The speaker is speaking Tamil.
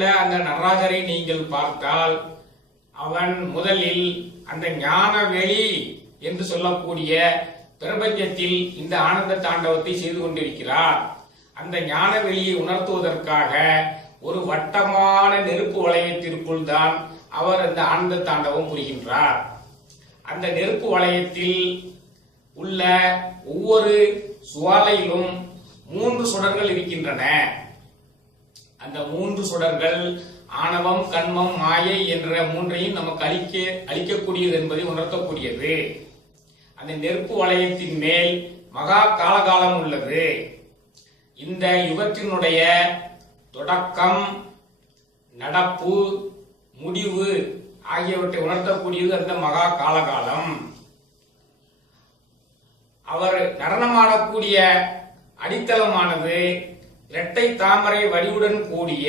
உள்ள அந்த நடராஜரை நீங்கள் பார்த்தால் அவன் முதலில் அந்த ஞான வெளி என்று சொல்லக்கூடிய பிரபஞ்சத்தில் இந்த ஆனந்த தாண்டவத்தை செய்து கொண்டிருக்கிறார். அந்த ஞான வெளியை உணர்த்துவதற்காக ஒரு வட்டமான நெருப்பு வளையத்திற்குள் தான் அவர் அந்த ஆனந்த தாண்டவம் புரிகின்றார். அந்த நெருப்பு வளையத்தில் உள்ள ஒவ்வொரு சுவாலையிலும் மூன்று சுடர்கள் இருக்கின்றன. அந்த மூன்று சுடர்கள் ஆணவம் கண்மம் மாயை என்ற மூன்றையும் நமக்கு அழிக்க அழிக்கக்கூடியது என்பதை உணர்த்தக்கூடியது. அந்த நெருப்பு வளையத்தின் மேல் மகா காலகாலம் உள்ளது. இந்த யுகத்தினுடைய தொடக்கம் நடப்பு முடிவு ஆகியவற்றை உணர்த்தக்கூடியது அந்த மகா காலகாலம். அவர் நடனமாடக்கூடிய அடித்தளமானது இரட்டை தாமரை வடிவுடன் கூடிய